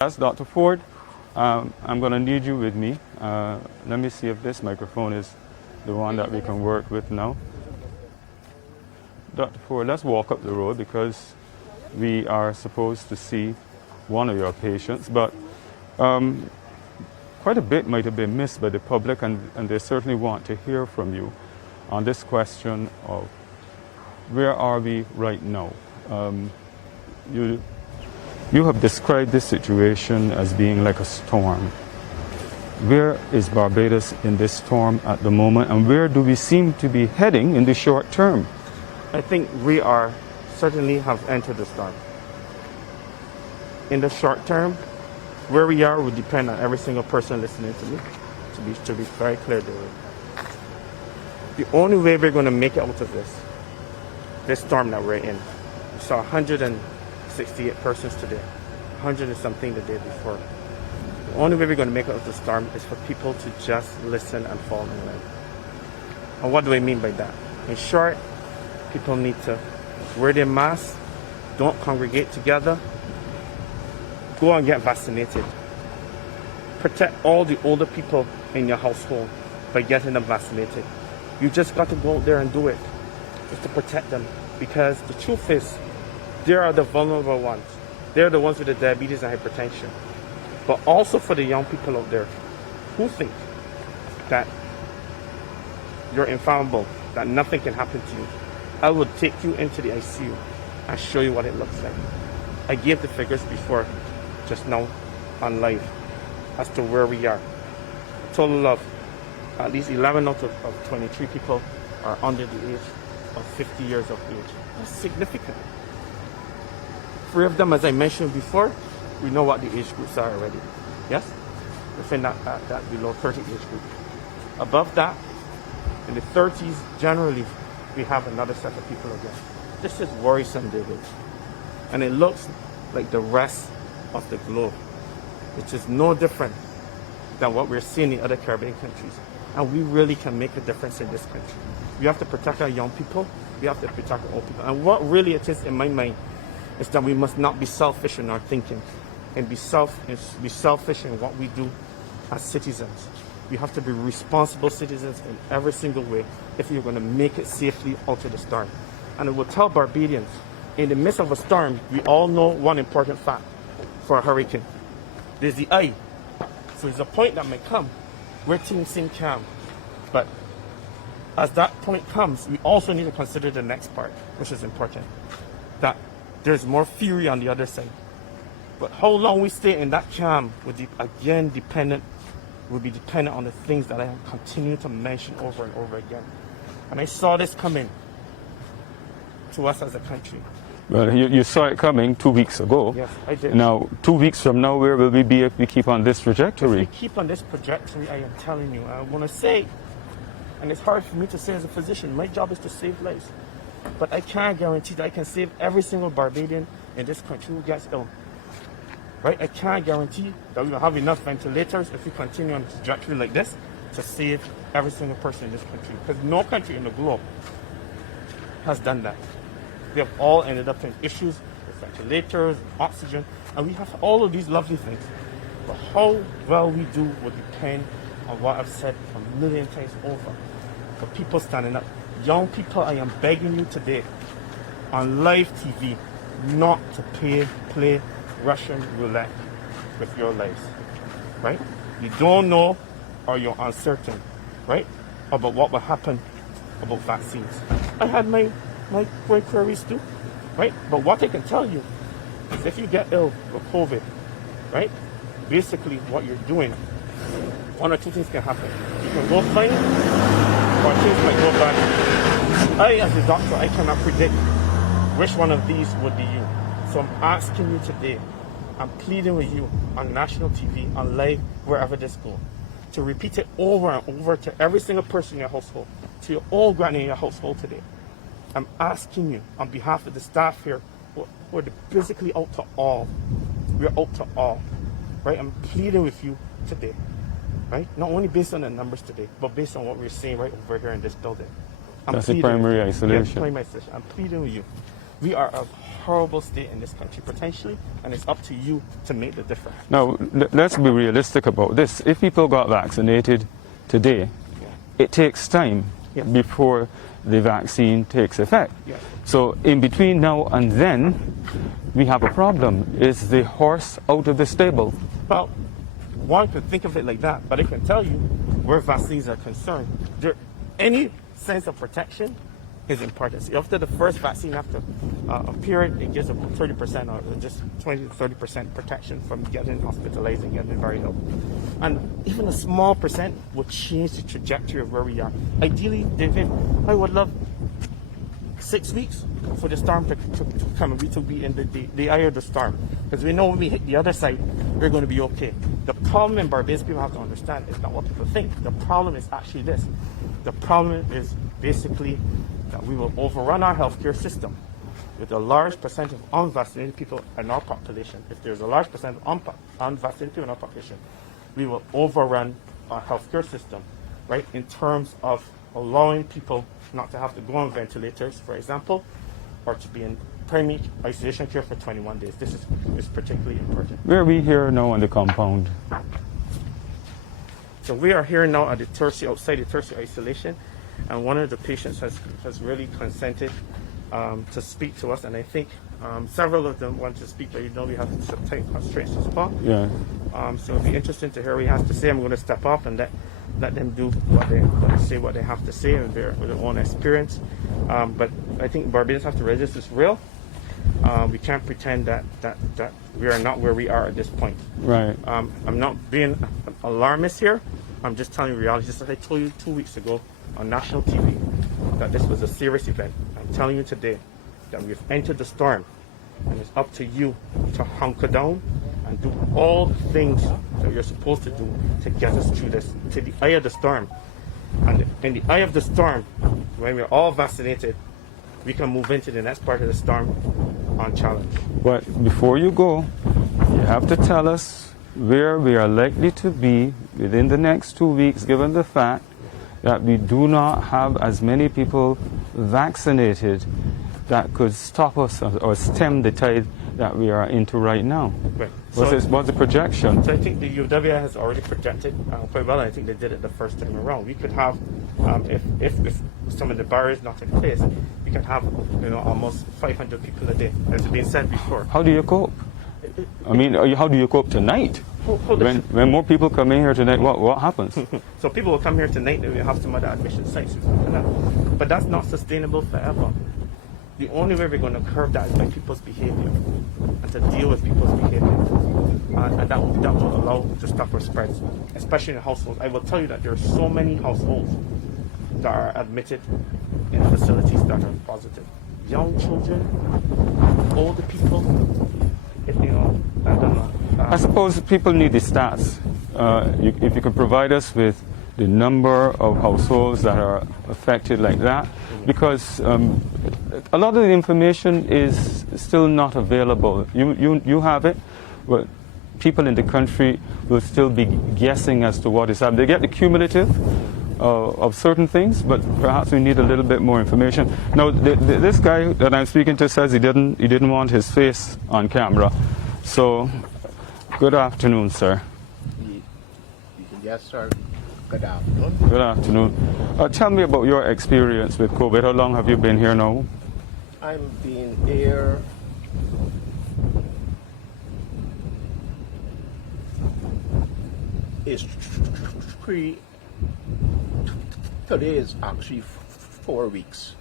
That's Dr. Ford. I'm going to need you with me. Let me see if this microphone is the one that we can work with now. Dr. Ford, let's walk up the road because we are supposed to see one of your patients, but quite a bit might have been missed by the public, and they certainly want to hear from you on this question of where are we right now? You have described this situation as being like a storm. Where is Barbados in this storm at the moment, and where do we seem to be heading in the short term? I think we certainly have entered the storm. In the short term, where we are will depend on every single person listening to me, to be very clear there. The only way we're going to make it out of this storm that we're in. We saw 168 persons today, 100 and something the day before. The only way we're going to make it out of the storm is for people to just listen and fall in line. And what do I mean by that? In short, people need to wear their masks, don't congregate together, go and get vaccinated. Protect all the older people in your household by getting them vaccinated. You just got to go out there and do it, just to protect them. Because the truth is, they are the vulnerable ones. They're the ones with the diabetes and hypertension. But also for the young people out there who think that you're infallible, that nothing can happen to you. I will take you into the ICU and show you what it looks like. I gave the figures before, just now, on live, as to where we are. Total of at least 11 out of 23 people are under the age of 50 years of age. That's significant. 3 of them, as I mentioned before, we know what the age groups are already. Yes? Within that below 30 age group. Above that, in the 30s, generally, we have another set of people again. This is worrisome, David. And it looks like the rest of the globe, which is no different than what we're seeing in other Caribbean countries. And we really can make a difference in this country. We have to protect our young people. We have to protect our old people. And what really it is in my mind is that we must not be selfish in our thinking and be selfish in what we do as citizens. We have to be responsible citizens in every single way if you're going to make it safely out of the storm. And I will tell Barbadians, in the midst of a storm, we all know one important fact for a hurricane. There's the eye. So there's a point that may come where things seem calm. But as that point comes, we also need to consider the next part, which is important. That there's more fury on the other side. But how long we stay in that calm will be dependent on the things that I continue to mention over and over again. And I saw this coming to us as a country. Well, you saw it coming 2 weeks ago. Yes, I did. Now, 2 weeks from now, where will we be if we keep on this trajectory? If we keep on this trajectory, I am telling you, I want to say, and it's hard for me to say as a physician, my job is to save lives. But I can't guarantee that I can save every single Barbadian in this country who gets ill. Right? I can't guarantee that we will have enough ventilators if we continue on a trajectory like this to save every single person in this country. Because no country in the globe has done that. We have all ended up in issues with ventilators, oxygen, and we have all of these lovely things. But how well we do will depend on what I've said a million times over. For people standing up. Young people, I am begging you today on live TV not to play Russian roulette with your lives, right? You don't know or you're uncertain, right, about what will happen about vaccines. I had my queries too, right? But what I can tell you is if you get ill with COVID, right, basically what you're doing, one or two things can happen. You can go fine or things might go bad. I, as a doctor, I cannot predict which one of these would be you. So I'm asking you today, I'm pleading with you on national TV, on live, wherever this goes, to repeat it over and over to every single person in your household, to your old granny in your household today. I'm asking you, on behalf of the staff here, who are basically out to all, we're out to all, right? I'm pleading with you today, right? Not only based on the numbers today, but based on what we're seeing right over here in this building. That's the primary isolation. Yes, primary isolation. I'm pleading with you We are a horrible state in this country, potentially, and it's up to you to make the difference. Now, let's be realistic about this. If people got vaccinated today, it takes time Yes. before the vaccine takes effect. Yes. So in between now and then, we have a problem. Is the horse out of the stable? Well, one could think of it like that, but I can tell you where vaccines are concerned, any sense of protection is important. So after the first vaccine, after a period, it gives about 30% or just 20 to 30% protection from getting hospitalized and getting very ill. And even a small percent will change the trajectory of where we are. Ideally, David, I would love 6 weeks for the storm to come and we to be in the eye of the storm. Because we know when we hit the other side, we're going to be okay. The problem in Barbados, people have to understand, is not what people think. The problem is actually this. The problem is basically that we will overrun our healthcare system with a large percent of unvaccinated people in our population. If there's a large percent of unvaccinated people in our population, we will overrun our healthcare system, right, in terms of allowing people not to have to go on ventilators, for example, or to be in primary isolation care for 21 days. This is particularly important. Where are we here now on the compound? So we are here now at the tertiary, outside the tertiary isolation, and one of the patients has really consented to speak to us, and I think several of them want to speak, but we have some tight constraints to spot. Yeah. So it'll be interesting to hear what he has to say. I'm going to step off and let them do what they have to say with their own experience. But I think Barbados have to realize this is real. We can't pretend that we are not where we are at this point. Right. I'm not being alarmist here. I'm just telling you reality. Just like I told you 2 weeks ago on national TV that this was a serious event. I'm telling you today that we've entered the storm, and it's up to you to hunker down and do all the things that you're supposed to do to get us through this, to the eye of the storm. And in the eye of the storm, when we're all vaccinated, we can move into the next part of the storm unchallenged. But before you go, you have to tell us where we are likely to be within the next 2 weeks, given the fact that we do not have as many people vaccinated that could stop us or stem the tide that we are into right now. Right. What's the projection? So I think the UW has already projected quite well, and I think they did it the first time around. We could have, if some of the barriers not in place, we could have almost 500 people a day, as has been said before. How do you cope? I mean, how do you cope tonight? When more people come in here tonight, what happens? So people will come here tonight, and we have some other admission sites, but that's not sustainable forever. The only way we're going to curb that is by people's behavior and to deal with people's behavior. And that will allow to stop our spreads, especially in households. I will tell you that there are so many households that are admitted in facilities that are positive. Young children, older people, I don't know. I suppose people need the stats. If you could provide us with the number of households that are affected like that, because a lot of the information is still not available. You have it, but people in the country will still be guessing as to what is happening. They get the cumulative of certain things, but perhaps we need a little bit more information. Now, this guy that I'm speaking to says he didn't want his face on camera. So, good afternoon, sir. Yes, sir. Good afternoon. Good afternoon. Tell me about your experience with COVID. How long have you been here now? I've been here today is actually 4 weeks.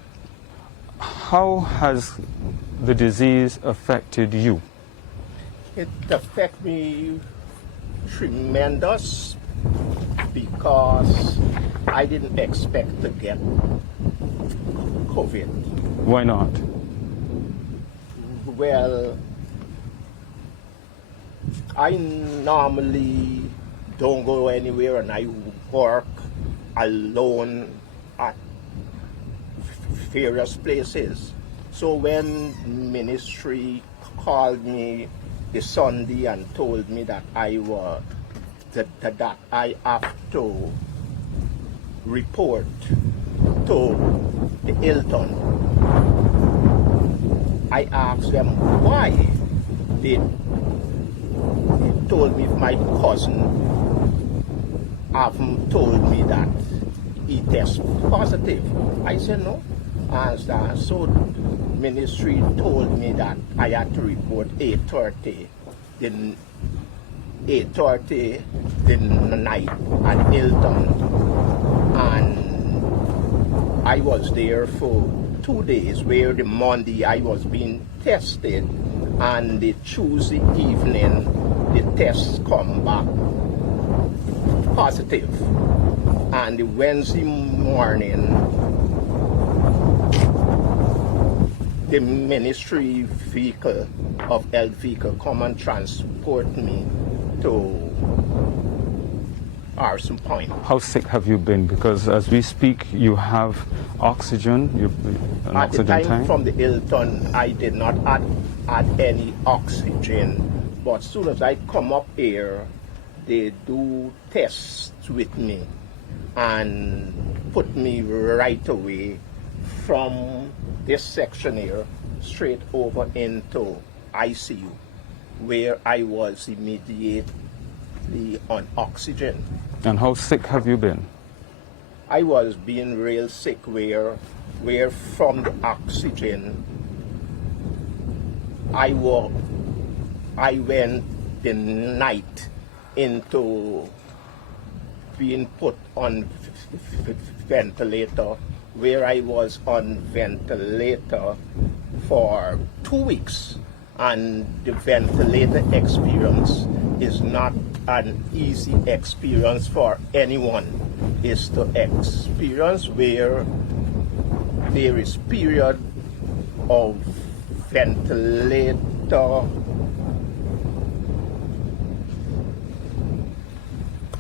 How has the disease affected you? It affected me tremendous because I didn't expect to get COVID. Why not? Well, I normally don't go anywhere and I work alone at various places. So when ministry called me this Sunday and told me that that I have to report to the Hilton, I asked them why. They told me my cousin haven't told me that he tested positive. I said no. And so ministry told me that I had to report 8:30 the night at Hilton. And I was there for 2 days, where the Monday I was being tested, and the Tuesday evening the tests come back positive. And the Wednesday morning the ministry vehicle of health vehicle come and transport me to Arson Point. How sick have you been? Because as we speak, you have oxygen, an At the oxygen time tank. from the Hilton, I did not add any oxygen, but as soon as I come up here, they do tests with me and put me right away from this section here straight over into ICU, where I was immediately on oxygen. And how sick have you been? I was being real sick, where from the oxygen I went the night into being put on ventilator, where I was on ventilator for 2 weeks. And the ventilator experience is not an easy experience for anyone. Is to experience where there is period of ventilator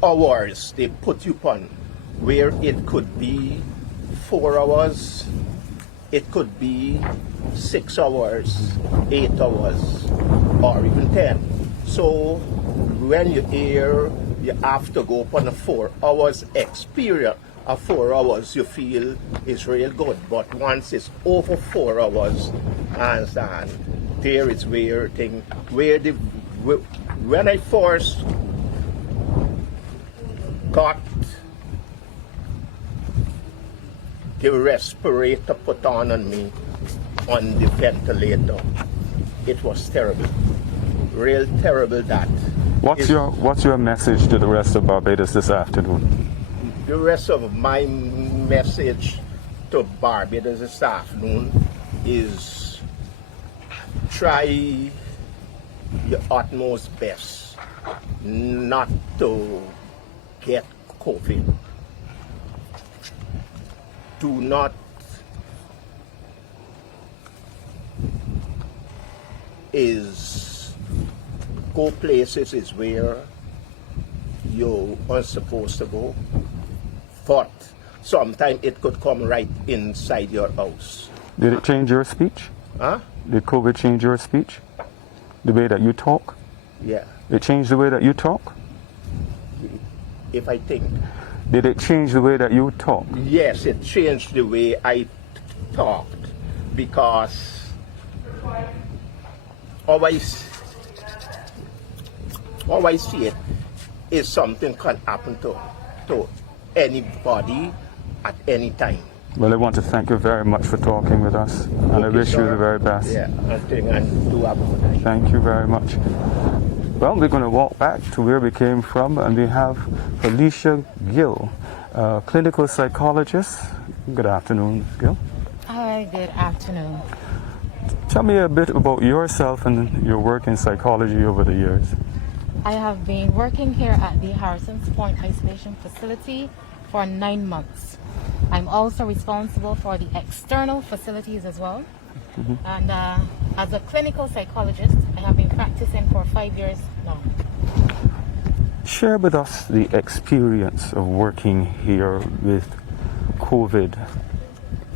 hours they put you on, where it could be 4 hours, it could be 6 hours, 8 hours, or even 10. So when you hear you have to go upon a 4 hours experience, of 4 hours you feel is real good. But once it's over 4 hours, and there is where thing where when I first got the respirator put on me on the ventilator, it was terrible, real terrible. That What's your message to the rest of Barbados this afternoon? the rest of my message to Barbados this afternoon is try your utmost best not to get COVID. Do not go places is where you are supposed to go, but sometimes it could come right inside your house. Did it change your speech? Huh? Did COVID change your speech? The way that you talk? Yeah. It changed the way that you talk? If I think. Did it change the way that you talk? Yes, it changed the way I talked, because always see it is something can happen to anybody at any time. Well, I want to thank you very much for talking with us, and I wish you the very best. Yeah, I think I do have a good night. Thank you very much. Well, we're going to walk back to where we came from, and we have Felicia Gill, clinical psychologist. Good afternoon, Gill. Hi, good afternoon. Tell me a bit about yourself and your work in psychology over the years. I have been working here at the Harrison's Point Isolation Facility for 9 months. I'm also responsible for the external facilities as well. Mm-hmm. And as a clinical psychologist, I have been practicing for 5 years now. Share with us the experience of working here with COVID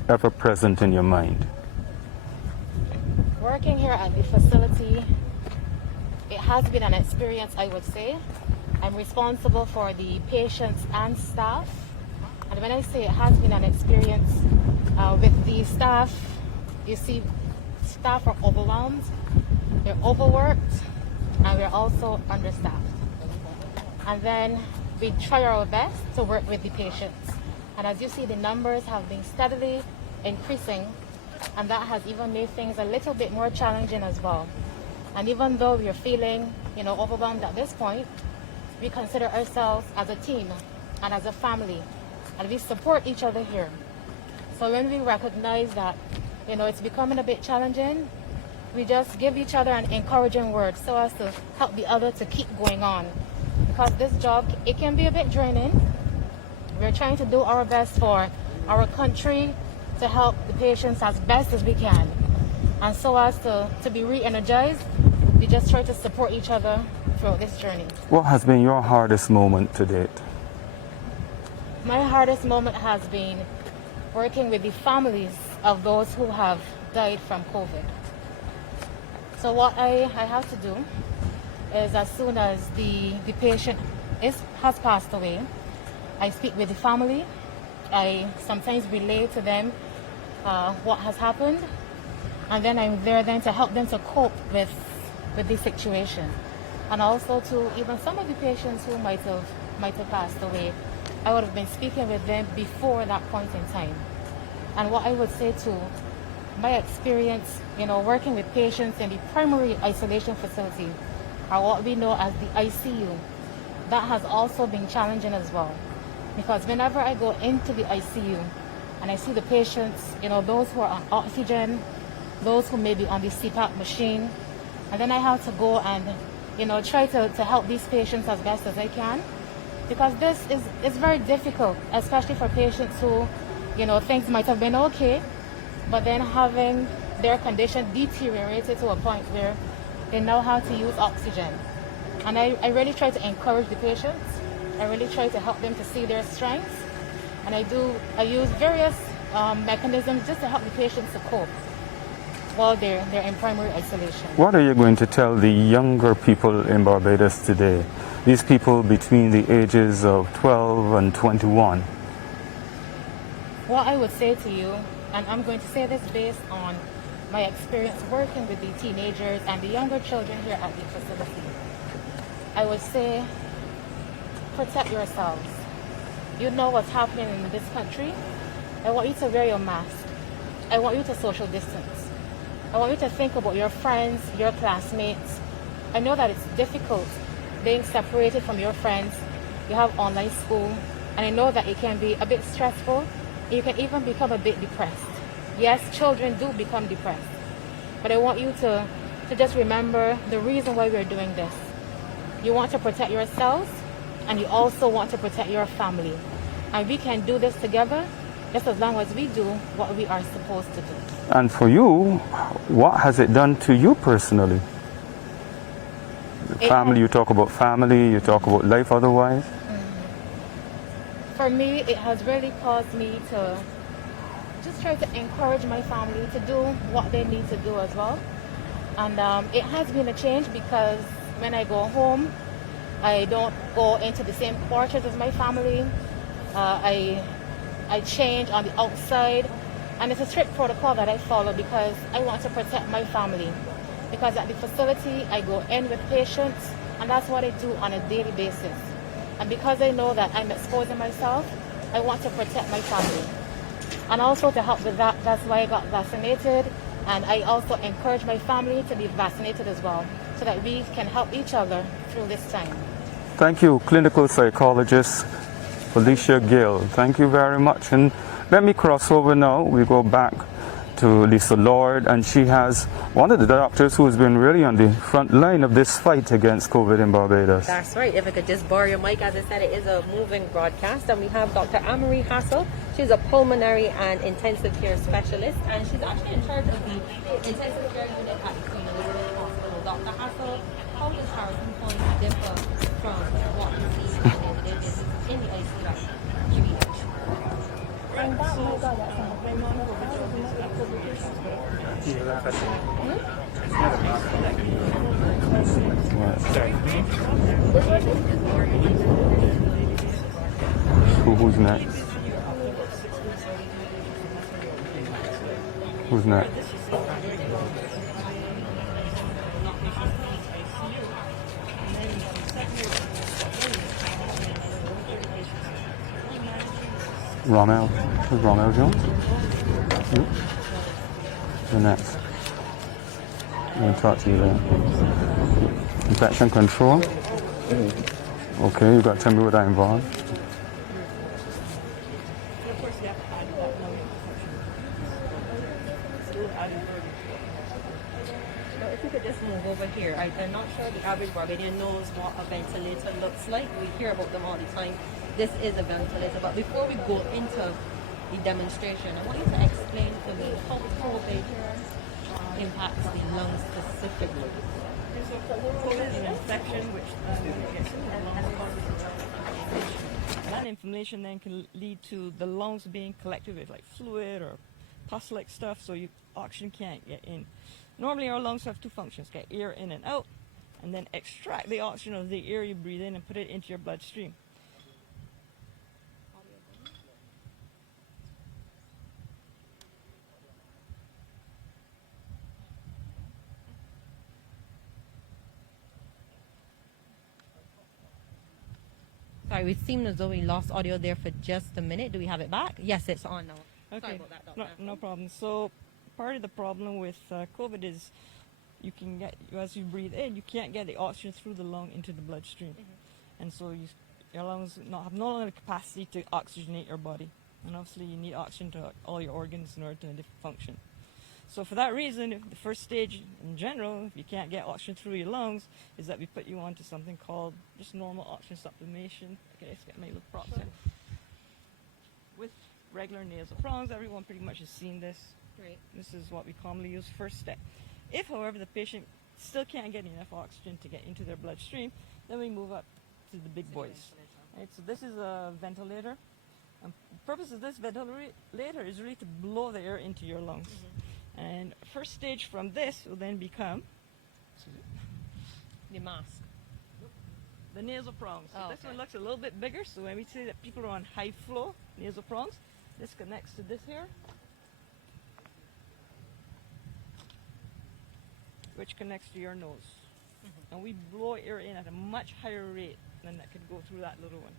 ever present in your mind. Working here at the facility, it has been an experience, I would say. I'm responsible for the patients and staff. And when I say it has been an experience with the staff, you see, staff are overwhelmed, we're overworked, and we're also understaffed. And then we try our best to work with the patients. And as you see, the numbers have been steadily increasing, and that has even made things a little bit more challenging as well. And even though we are feeling, overwhelmed at this point, we consider ourselves as a team and as a family, and we support each other here. So when we recognize that, it's becoming a bit challenging, we just give each other an encouraging word so as to help the other to keep going on. Because this job, it can be a bit draining. We're trying to do our best for our country to help the patients as best as we can. And so as to be re-energized, we just try to support each other throughout this journey. What has been your hardest moment to date? My hardest moment has been working with the families of those who have died from COVID. So what I have to do is, as soon as the patient has passed away, I speak with the family. I sometimes relay to them what has happened, and then I'm there then to help them to cope with the situation. And also to even some of the patients who might have passed away, I would have been speaking with them before that point in time. And what I would say to my experience, working with patients in the primary isolation facility, or what we know as the ICU, that has also been challenging as well. Because whenever I go into the ICU and I see the patients, those who are on oxygen, those who may be on the CPAP machine, and then I have to go and, try to help these patients as best as I can. Because this is very difficult, especially for patients who, things might have been okay, but then having their condition deteriorated to a point where they know how to use oxygen. And I really try to encourage the patients. I really try to help them to see their strengths. And I use various mechanisms just to help the patients to cope while they're in primary isolation. What are you going to tell the younger people in Barbados today? These people between the ages of 12 and 21. What I would say to you, and I'm going to say this based on my experience working with the teenagers and the younger children here at the facility, I would say, protect yourselves. You know what's happening in this country. I want you to wear your mask. I want you to social distance. I want you to think about your friends, your classmates. I know that it's difficult being separated from your friends. You have online school, and I know that it can be a bit stressful. You can even become a bit depressed. Yes, children do become depressed. But I want you to just remember the reason why we're doing this. You want to protect yourselves, and you also want to protect your family. And we can do this together just as long as we do what we are supposed to do. And for you, what has it done to you personally? Family, you talk about family, you talk about life otherwise. For me, it has really caused me to just try to encourage my family to do what they need to do as well. And it has been a change because when I go home, I don't go into the same quarters as my family. I change on the outside, and it's a strict protocol that I follow because I want to protect my family. Because at the facility, I go in with patients, and that's what I do on a daily basis. And because I know that I'm exposing myself, I want to protect my family. And also to help with that, that's why I got vaccinated, and I also encourage my family to be vaccinated as well, so that we can help each other through this time. Thank you, clinical psychologist Felicia Gill. Thank you very much. And let me cross over now. We go back to Lisa Lord, and she has one of the doctors who has been really on the front line of this fight against COVID in Barbados. That's right. If I could just borrow your mic, as I said, it is a moving broadcast, and we have Dr. Amory Hassel. She's a pulmonary and intensive care specialist, and she's actually in charge of the intensive care unit at the Queen Elizabeth Hospital. Dr. Hassel, how does Harrison Point differ from what you see in the ICU? Who's next? Who's next? Romel. Who's Romel Jones? You? The next. I'm going to talk to you there. Infection control. Okay, you got to tell me what that involves. So if you could just move over here. I'm not sure the average Barbadian knows what a ventilator looks like. We hear about them all the time. This is a ventilator. But before we go into the demonstration, I want you to explain to me how COVID impacts the lungs specifically. So COVID is an infection which gets in the lungs causes inflammation. That inflammation then can lead to the lungs being collected with like fluid or pus-like stuff, so oxygen can't get in. Normally our lungs have two functions: get air in and out, and then extract the oxygen of the air you breathe in and put it into your bloodstream. Sorry, we seem as though we lost audio there for just a minute. Do we have it back? Yes, it's on now. Sorry Okay, about that, Doctor. no problem. So part of the problem with COVID is you can get, as you breathe in, you can't get the oxygen through the lung into the bloodstream. And so your lungs have no longer the capacity to oxygenate your body. And obviously you need oxygen to all your organs in order to function. So for that reason, the first stage in general, if you can't get oxygen through your lungs, is that we put you onto something called just normal oxygen supplementation. Okay, let's get my little props here. With regular nasal prongs, everyone pretty much has seen this. Great. This is what we commonly use first step. If, however, the patient still can't get enough oxygen to get into their bloodstream, then we move up to the big boys. Right, so this is a ventilator. The purpose of this ventilator is really to blow the air into your lungs. And first stage from this will then become The mask. the nasal prongs. So Oh, this okay. one looks a little bit bigger, so when we say that people are on high flow nasal prongs, this connects to this here, which connects to your nose. And we blow air in at a much higher rate than that could go through that little one.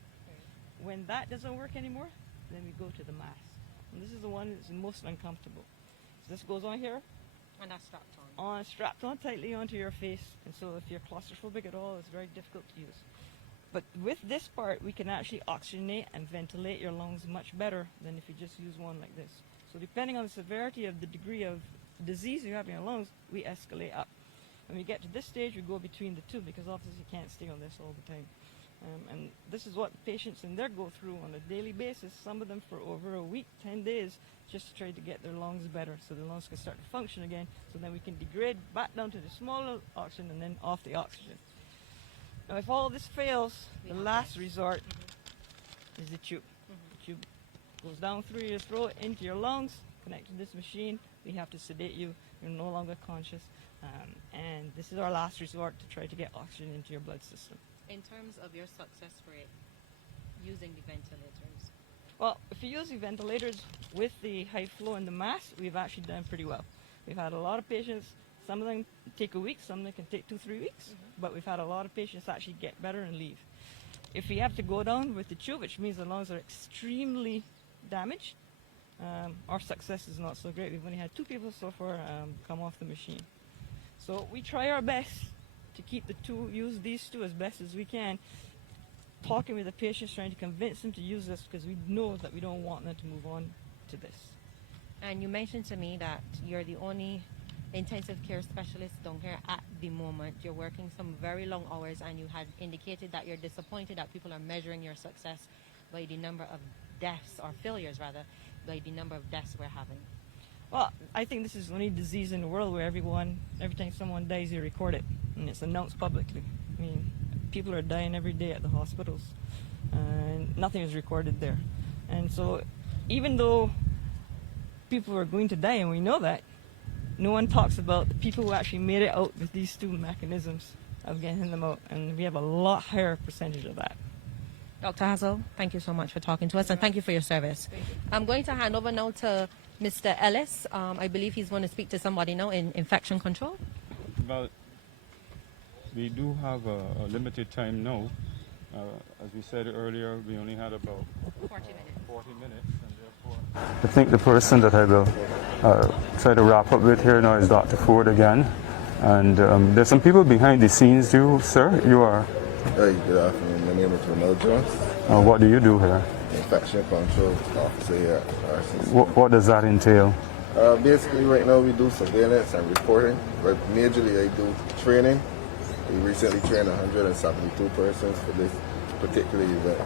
When that doesn't work anymore, then we go to the mask. And this is the one that's the most uncomfortable. So this goes on here, And that's strapped on. strapped on tightly onto your face, and so if you're claustrophobic at all, it's very difficult to use. But with this part, we can actually oxygenate and ventilate your lungs much better than if you just use one like this. So depending on the severity of the degree of disease you have in your lungs, we escalate up. When we get to this stage, we go between the two, because obviously you can't stay on this all the time. And this is what patients in there go through on a daily basis, some of them for over a week, 10 days, just to try to get their lungs better so their lungs can start to function again, so then we can degrade back down to the smaller oxygen and then off the oxygen. Now if all this fails, the last resort is the tube. The tube goes down through your throat, into your lungs, connect to this machine. We have to sedate you. You're no longer conscious. And this is our last resort to try to get oxygen into your blood system. In terms of your success rate using the ventilators, Well, if you use the ventilators with the high flow and the mask, we've actually done pretty well. We've had a lot of patients, some of them take a week, some of them can take 2-3 weeks, but we've had a lot of patients actually get better and leave. If we have to go down with the tube, which means the lungs are extremely damaged, our success is not so great. We've only had 2 people so far come off the machine. So we try our best to keep use these two as best as we can, talking with the patients, trying to convince them to use this, because we know that we don't want them to move on to this. and you mentioned to me that you're the only intensive care specialist down here at the moment. You're working some very long hours, and you had indicated that you're disappointed that people are measuring your success by the number of deaths, or failures rather, by the number of deaths we're having. Well, I think this is the only disease in the world where every time someone dies, you record it, and it's announced publicly. I mean, people are dying every day at the hospitals, and nothing is recorded there. And so, even though people are going to die, and we know that, no one talks about the people who actually made it out with these two mechanisms of getting them out, and we have a lot higher percentage of that. Dr. Hassel, thank you so much for talking to us, and thank you for your service. I'm going to hand over now to Mr. Ellis. I believe he's going to speak to somebody now in infection control. Well, we do have a limited time now, As we said earlier, we only had about 40 minutes. 40 minutes, and therefore I think the person that I will try to wrap up with here now is Dr. Ford again. And there's some people behind the scenes. You, sir, you are? Hey, good afternoon. My name is Ronald Jones. What do you do here? Infection control officer here at RCC. What does that entail? Basically, right now we do surveillance and reporting, but majorly I do training. We recently trained 172 persons for this particular event.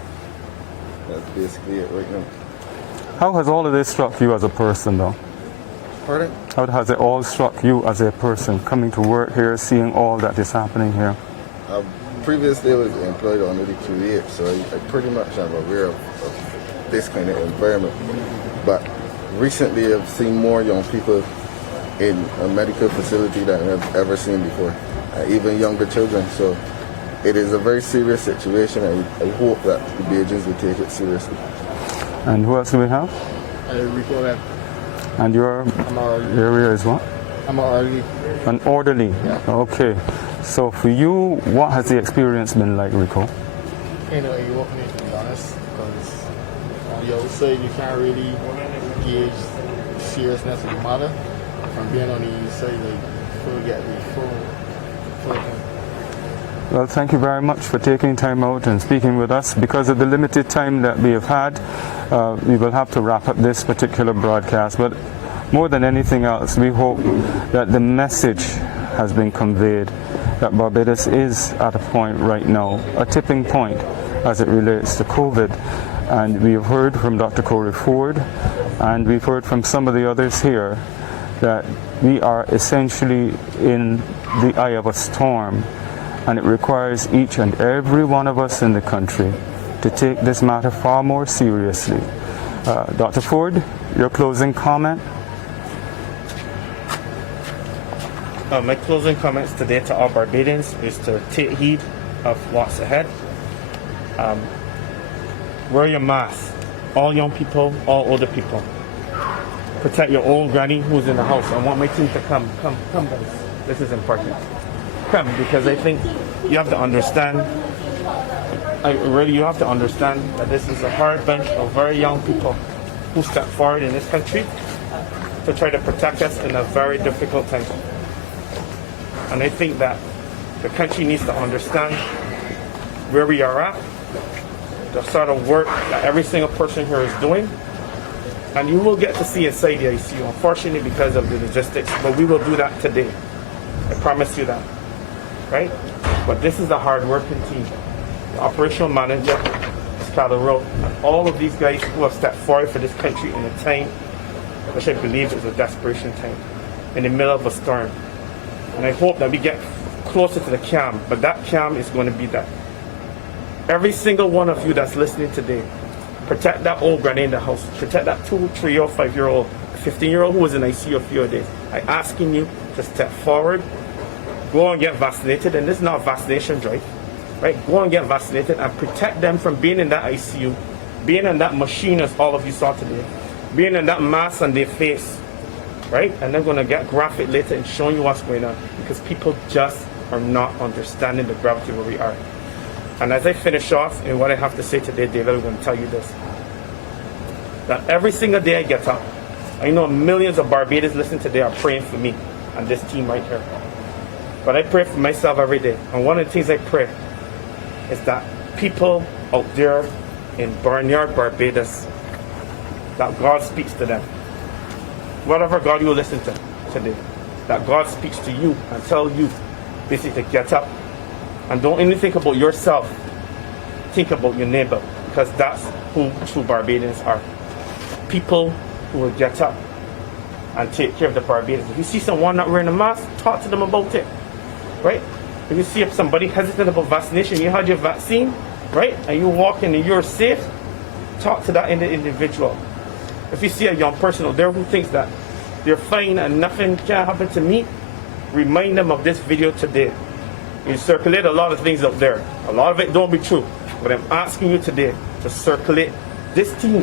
That's basically it right now. How has all of this struck you as a person, though? Pardon? How has it all struck you as a person, coming to work here, seeing all that is happening here? Previously I was employed under the QA, so I pretty much am aware of this kind of environment. But recently I've seen more young people in a medical facility than I've ever seen before, even younger children. So it is a very serious situation. I hope that the Bajans will take it seriously. And who else do we have? Rico then. And your area is what? I'm already. An orderly? Yeah. Okay. So for you, what has the experience been like, Rico? You know, you want me to be honest, because on the outside you can't really gauge the seriousness of the matter. From being on the inside, like, full get the full thing. Well, thank you very much for taking time out and speaking with us. Because of the limited time that we have had, we will have to wrap up this particular broadcast. But more than anything else, we hope that the message has been conveyed that Barbados is at a point right now, a tipping point as it relates to COVID. And we have heard from Dr. Corey Ford, and we've heard from some of the others here, that we are essentially in the eye of a storm. And it requires each and every one of us in the country to take this matter far more seriously. Dr. Ford, your closing comment? My closing comments today to all Barbadians is to take heed of what's ahead. Wear your mask. All young people, all older people. Protect your old granny who's in the house. I want my team to come guys. This is important. Come, because I think you have to understand, you have to understand that this is a hard bunch of very young people who step forward in this country to try to protect us in a very difficult time. And I think that the country needs to understand where we are at, the sort of work that every single person here is doing. And you will get to see inside the ICU, unfortunately because of the logistics, but we will do that today. I promise you that. Right? But this is a hard-working team. The operational manager, Scala, and all of these guys who have stepped forward for this country in a time which I believe is a desperation time, in the middle of a storm. And I hope that we get closer to the calm, but that calm is going to be that. Every single one of you that's listening today, protect that old granny in the house. Protect that 2, 3-year-old, 5-year-old, 15-year-old who was in ICU a few days. I'm asking you to step forward, go and get vaccinated, and this is not a vaccination drive, right? Go and get vaccinated and protect them from being in that ICU, being in that machine as all of you saw today, being in that mask on their face, right? And they're going to get graphic later and showing you what's going on, because people just are not understanding the gravity where we are. And as I finish off, and what I have to say today, David, I'm going to tell you this, that every single day I get up, I know millions of Barbadians listening today are praying for me and this team right here. But I pray for myself every day. And one of the things I pray is that people out there in Barnyard, Barbados, that God speaks to them. Whatever God you listen to today, that God speaks to you and tell you basically to get up. And don't only think about yourself, think about your neighbor, because that's who true Barbadians are. People who will get up and take care of the Barbadians. If you see someone not wearing a mask, talk to them about it, right? If you see if somebody hesitant about vaccination, you had your vaccine, right, and you walk in and you're safe, talk to that individual. If you see a young person out there who thinks that they're fine and nothing can happen to me, remind them of this video today. You circulate a lot of things out there. A lot of it don't be true. But I'm asking you today to circulate this team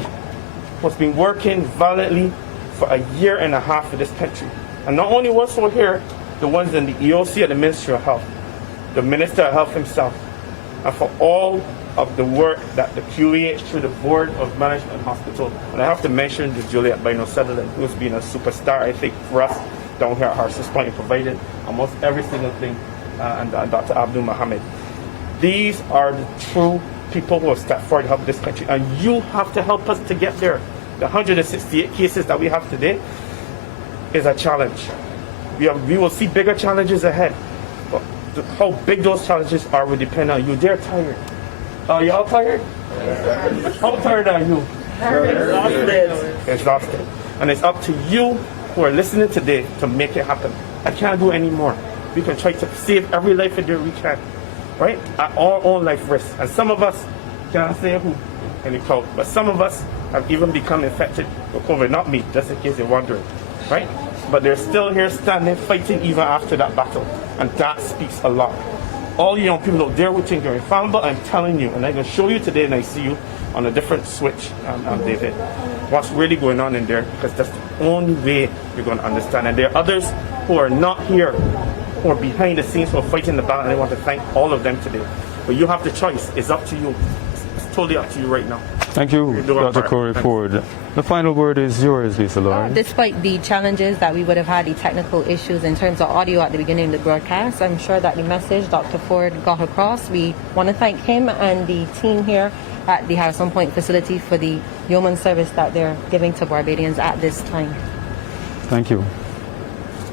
who's been working valiantly for a year and a half for this country. And not only what's over here, the ones in the EOC at the Ministry of Health, the Minister of Health himself, and for all of the work that the QEH through the Board of Management Hospital, and I have to mention the Juliet Bino Sutherland, who's been a superstar, I think, for us down here at Harson's Point, and provided almost every single thing, and Dr. Abdul Mohammed. These are the true people who have stepped forward to help this country, and you have to help us to get there. The 168 cases that we have today is a challenge. We will see bigger challenges ahead. But how big those challenges are will depend on you. They're tired. Are you all tired? How tired are you? Exhausted. And it's up to you who are listening today to make it happen. I can't do any more. We can try to save every life in there we can, right? At our own life risk. And some of us, can't say who in the crowd, but some of us have even become infected with COVID. Not me, just in case you're wondering, right? But they're still here standing, fighting even after that battle. And that speaks a lot. All you young people out there who think you're infallible, I'm telling you, and I'm going to show you today, and I see you on a different switch, David, what's really going on in there, because that's the only way you're going to understand. And there are others who are not here, who are behind the scenes, who are fighting the battle, and I want to thank all of them today. But you have the choice. It's up to you. It's totally up to you right now. Thank you, Dr. Corey Ford. The final word is yours, Lisa Lauren. Despite the challenges that we would have had, the technical issues in terms of audio at the beginning of the broadcast, I'm sure that the message Dr. Ford got across. We want to thank him and the team here at the Harrison Point facility for the yeoman service that they're giving to Barbadians at this time. Thank you.